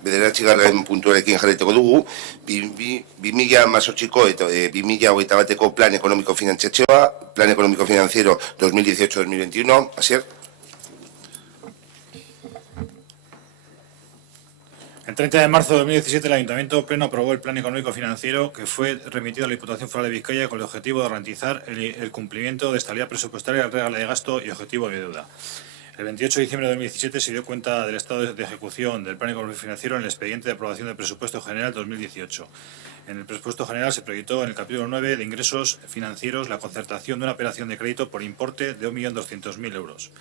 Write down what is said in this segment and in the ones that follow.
bederatzigarren puntuarekin jarraituko dugu, 2018ko eta 2021ko plan ekonomiko-finanziazioa, plan ekonomiko-financiero 2018-2021, Asier. El 30 de marzo de 2017 el Ayuntamiento Pleno aprobó el Plan Económico Financiero que fue remitido a la Diputación Foral de Vizcaya con el objetivo de garantizar el cumplimiento de estabilidad presupuestaria, regla de gasto y objetivo de deuda. El 28 de diciembre de 2017 se dio cuenta del estado de ejecución del Plan Económico Financiero en el expediente de aprobación del Presupuesto General 2018. En el Presupuesto General se proyectó en el capítulo 9 de ingresos financieros la concertación de una operación de crédito por importe de 1.200.000 euros.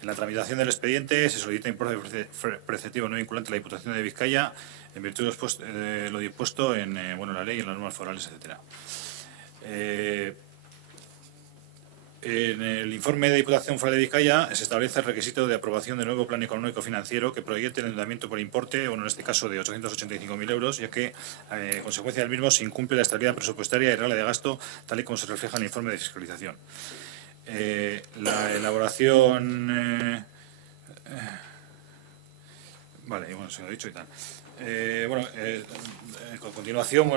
En la tramitación del expediente se solicita importe preceptivo no vinculante a la Diputación de Vizcaya en virtud de lo dispuesto en la ley y en las normas forales, etc. En el informe de Diputación Foral de Vizcaya se establece el requisito de aprobación del nuevo Plan Económico Financiero que proyecte el endeudamiento por importe, en este caso de 885.000 euros, ya que, en consecuencia del mismo, se incumple la estabilidad presupuestaria y regla de gasto, tal y como se refleja en el informe de fiscalización. La elaboración... vale, bueno, se lo he dicho y tal. A continuación,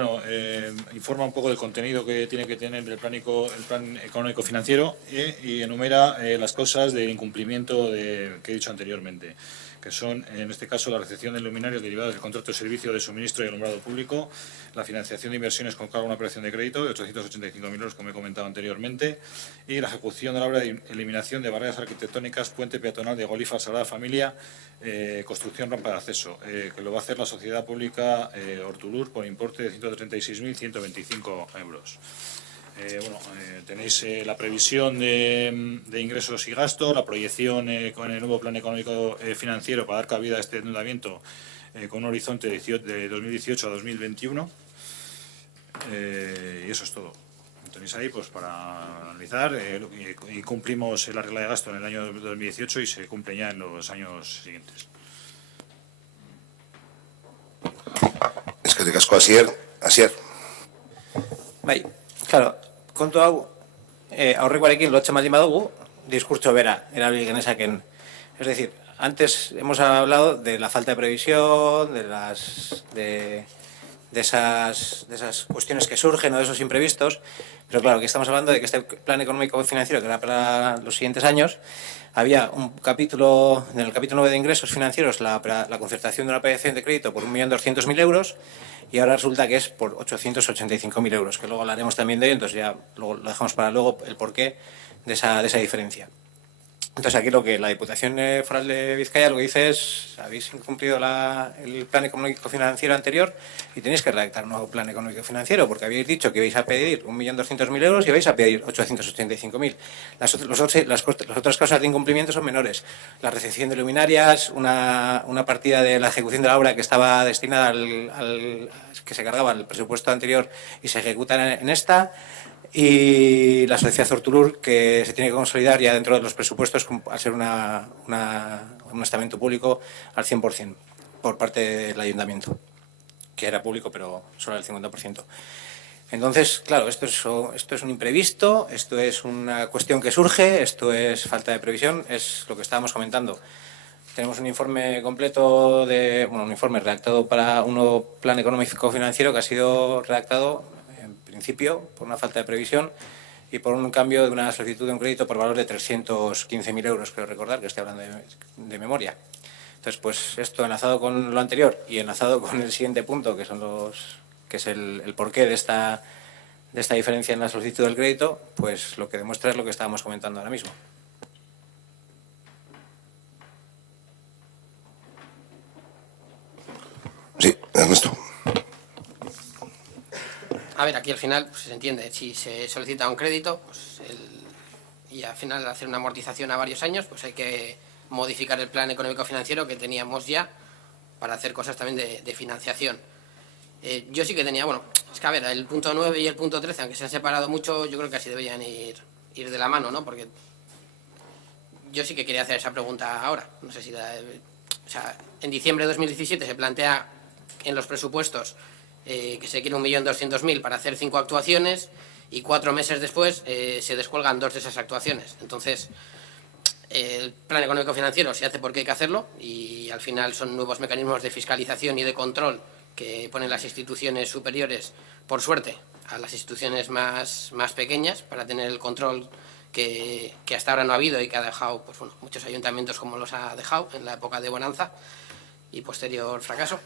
informa un poco del contenido que tiene que tener el plan económico financiero y enumera las causas del incumplimiento que he dicho anteriormente, que son, en este caso, la recepción de luminarias derivadas del contrato de servicio de suministro y alumbrado público, la financiación de inversiones con cargo a una operación de crédito de 885.000 euros, como he comentado anteriormente, y la ejecución de la obra de eliminación de barreras arquitectónicas, puente peatonal de Golifar Sagrada Familia, construcción rampa de acceso, que lo va a hacer la sociedad pública Hortulur por importe de 136.125 euros. Tenéis la previsión de ingresos y gastos, la proyección con el nuevo plan económico financiero para dar cabida a este endeudamiento con un horizonte de 2018 a 2021 y eso es todo. Tenéis ahí pues para analizar y cumplimos la regla de gasto en el año 2018 y se cumple ya en los años siguientes. Eskerrik asko, Asier. Bai, claro, kontu hau aurrekoarekin lotzen baldin badugu, diskurtso bera erabili genezaken. Es decir, antes hemos hablado de la falta de previsión, de esas cuestiones que surgen o de esos imprevistos, pero claro, aquí estamos hablando de que este plan económico financiero que era para los siguientes años, había un capítulo, en el capítulo 9 de ingresos financieros, la concertación de una operación de crédito por 1.200.000 euros y ahora resulta que es por 885.000 euros, que luego hablaremos también de ello, entonces ya lo dejamos para luego el porqué de esa diferencia. Entonces aquí lo que la Diputación Foral de Vizcaya lo que dice es: habéis incumplido el plan económico financiero anterior y tenéis que redactar un nuevo plan económico financiero, porque habéis dicho que ibais a pedir 1.200.000 euros y vais a pedir 885.000. Las otras causas de incumplimiento son menores. La recepción de luminarias, una partida de la ejecución de la obra que estaba destinada que se cargaba el presupuesto anterior y se ejecuta en esta, y la sociedad Hortulur, que se tiene que consolidar ya dentro de los presupuestos al ser un estamento público al 100% por parte del ayuntamiento, que era público pero solo al 50%. Entonces, claro, esto es un imprevisto, esto es una cuestión que surge, esto es falta de previsión, es lo que estábamos comentando. Tenemos un informe completo un informe redactado para un nuevo plan económico financiero que ha sido redactado en principio por una falta de previsión y por un cambio de una solicitud de un crédito por valor de 315.000 euros, creo recordar, que estoy hablando de memoria. Entonces, pues esto enlazado con lo anterior y enlazado con el siguiente punto, que es el porqué de esta diferencia en la solicitud del crédito, pues lo que demuestra es lo que estábamos comentando ahora mismo. Sí, Ernesto. A ver, aquí al final pues, se entiende, si se solicita un crédito pues y al final hacer una amortización a varios años, pues hay que modificar el plan económico financiero que teníamos ya para hacer cosas también de financiación. Yo sí que tenía, es que a ver, el punto 9 y el punto 13, aunque se han separado mucho, yo creo que así deberían ir de la mano, ¿no? Porque yo sí que quería hacer esa pregunta ahora, no sé si... o sea, en diciembre de 2017 se plantea en los presupuestos que se quiere 1.200.000 para hacer 5 actuaciones y 4 meses después se descuelgan 2 de esas actuaciones. Entonces, el plan económico financiero se hace porque hay que hacerlo y al final son nuevos mecanismos de fiscalización y de control que ponen las instituciones superiores, por suerte, a las instituciones más pequeñas para tener el control que hasta ahora no ha habido y que ha dejado pues, bueno, muchos ayuntamientos como los ha dejado en la época de bonanza y posterior fracaso.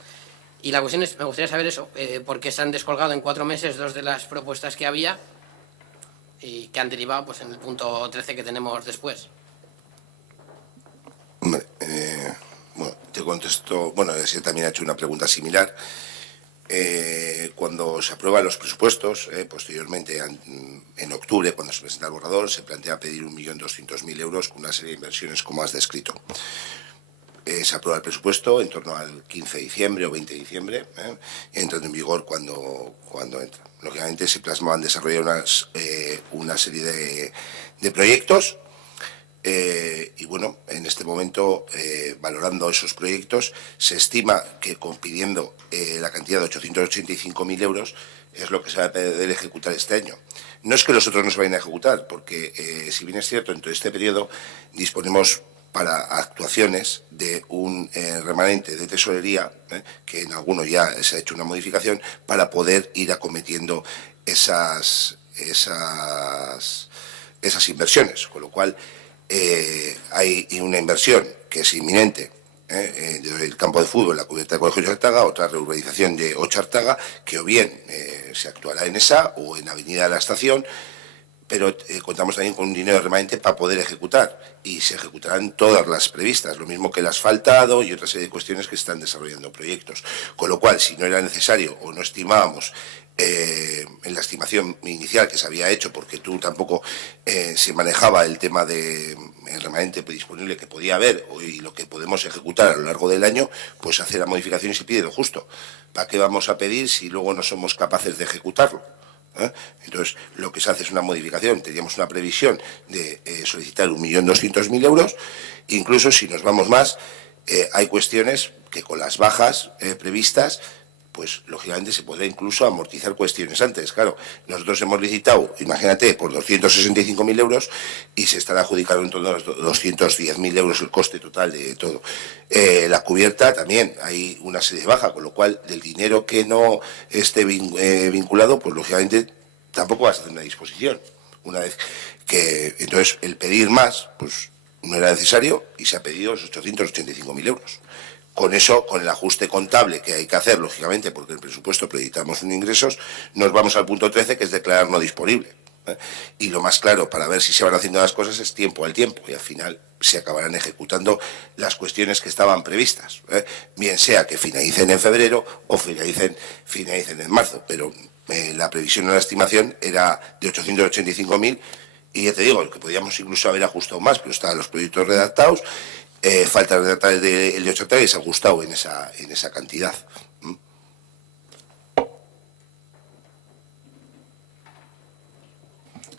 Y la cuestión es, me gustaría saber eso, por qué se han descolgado en 4 meses 2 de las propuestas que había y que han derivado pues, en el punto 13 que tenemos después. Hombre, bueno, te contesto. Bueno, sí, también ha hecho una pregunta similar. Cuando se aprueban los presupuestos, posteriormente en octubre, cuando se presenta el borrador, se plantea pedir 1.200.000 euros con una serie de inversiones como has descrito. Se aprueba el presupuesto en torno al 15 de diciembre o 20 de diciembre, entrando en vigor cuando entra. Lógicamente se plasmaban desarrollar una serie de proyectos. Y bueno, en este momento, valorando esos proyectos, se estima que pidiendo la cantidad de 885.000 euros es lo que se va a poder ejecutar este año. No es que los otros no se vayan a ejecutar, porque si bien es cierto, en todo este periodo disponemos para actuaciones de un remanente de tesorería, que en algunos ya se ha hecho una modificación, para poder ir acometiendo esas inversiones, con lo cual hay una inversión que es inminente del campo de fútbol, la cubierta del Colegio de Artaga, otra reurbanización de 8 Artaga, que o bien se actuará en esa o en Avenida de la Estación, pero contamos también con un dinero remanente para poder ejecutar y se ejecutarán todas las previstas, lo mismo que el asfaltado y otra serie de cuestiones que están desarrollando proyectos. Con lo cual, si no era necesario o no estimábamos en la estimación inicial que se había hecho, porque tú tampoco se manejaba el tema del remanente disponible que podía haber y lo que podemos ejecutar a lo largo del año, pues hace la modificación y se pide lo justo. ¿Para qué vamos a pedir si luego no somos capaces de ejecutarlo? Entonces, lo que se hace es una modificación. Teníamos una previsión de solicitar 1.200.000 euros. Incluso si nos vamos más, hay cuestiones que con las bajas previstas, pues lógicamente se podrá incluso amortizar cuestiones antes. Claro, nosotros hemos licitado, imagínate, por 265.000 euros y se estará adjudicando en torno a los 210.000 euros el coste total de todo. La cubierta también hay una serie de baja, con lo cual del dinero que no esté vinculado, pues lógicamente tampoco vas a hacer una disposición. Una vez que, entonces, el pedir más, pues no era necesario y se ha pedido los 885.000 euros. Con eso, con el ajuste contable que hay que hacer, lógicamente, porque el presupuesto proyectamos un ingresos, nos vamos al punto 13, que es declarar no disponible. Y lo más claro para ver si se van haciendo las cosas es tiempo al tiempo, y al final se acabarán ejecutando las cuestiones que estaban previstas. Bien sea que finalicen en febrero o finalicen en marzo, pero la previsión o la estimación era de 885.000, y ya te digo, que podíamos incluso haber ajustado más, pero estaban los proyectos redactados. Falta redactar el de 8 y se ha ajustado en esa cantidad.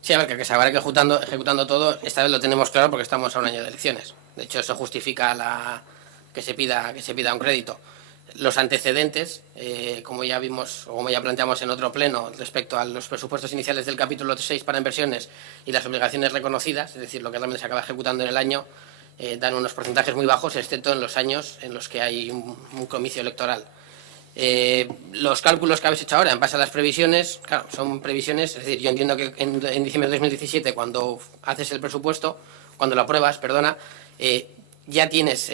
Sí, a ver, que se acabará ejecutando todo, esta vez lo tenemos claro porque estamos a un año de elecciones. De hecho, eso justifica que se pida un crédito. Los antecedentes, como ya vimos o como ya planteamos en otro pleno respecto a los presupuestos iniciales del capítulo 6 para inversiones y las obligaciones reconocidas, es decir, lo que realmente se acaba ejecutando en el año, dan unos porcentajes muy bajos, excepto en los años en los que hay un comicio electoral. Los cálculos que habéis hecho ahora en base a las previsiones, claro, son previsiones, es decir, yo entiendo que en diciembre de 2017, cuando haces el presupuesto, cuando lo apruebas, ya tienes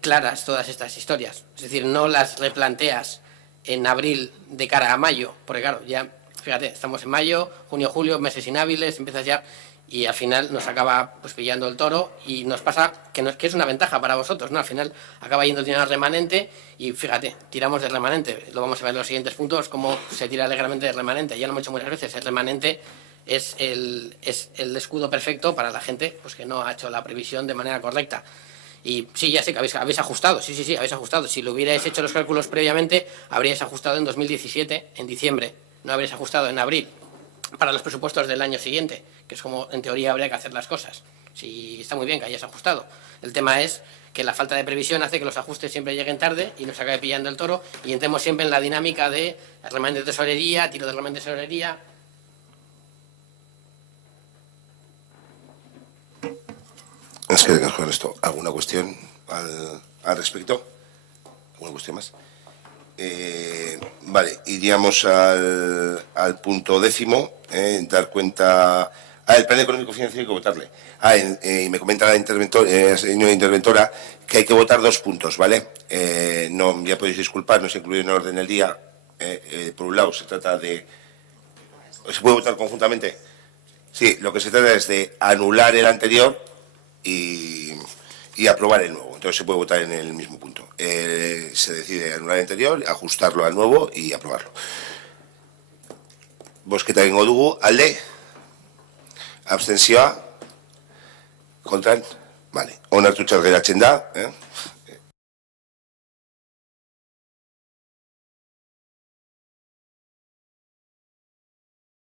claras todas estas historias. Es decir, no las replanteas en abril de cara a mayo, porque claro, ya, fíjate, estamos en mayo, junio, julio, meses inhábiles, empiezas ya... Y al final nos acaba pues pillando el toro y nos pasa que es una ventaja para vosotros, ¿no? Al final acaba yendo el dinero al remanente y fíjate, tiramos del remanente. Lo vamos a ver en los siguientes puntos, cómo se tira alegramente del remanente. Ya lo hemos hecho muchas veces, el remanente es el escudo perfecto para la gente pues que no ha hecho la previsión de manera correcta. Y sí, ya sé que habéis ajustado, sí, habéis ajustado. Si lo hubierais hecho los cálculos previamente, habríais ajustado en 2017, en diciembre, no habríais ajustado en abril, para los presupuestos del año siguiente, que es como en teoría habría que hacer las cosas. Sí, está muy bien que hayas ajustado. El tema es que la falta de previsión hace que los ajustes siempre lleguen tarde y nos acabe pillando el toro y entremos siempre en la dinámica de remanente de tesorería, tiro del remanente de tesorería. Es que con esto, ¿alguna cuestión al respecto? ¿Alguna cuestión más? Vale, iríamos al punto 10, dar cuenta. El plan económico financiero hay que votarle. Y me comenta la señora interventora que hay que votar 2 puntos, ¿vale? No, ya podéis disculpar, no se incluye en el orden del día. Por un lado, se trata de. ¿Se puede votar conjuntamente? Sí, lo que se trata es de anular el anterior y aprobar el nuevo. Entonces se puede votar en el mismo punto. Se decide anular el anterior, ajustarlo al nuevo y aprobarlo. Bozketa egingo dugu, alde, abstentzioa, kontran, vale, onartutzat geratzen da,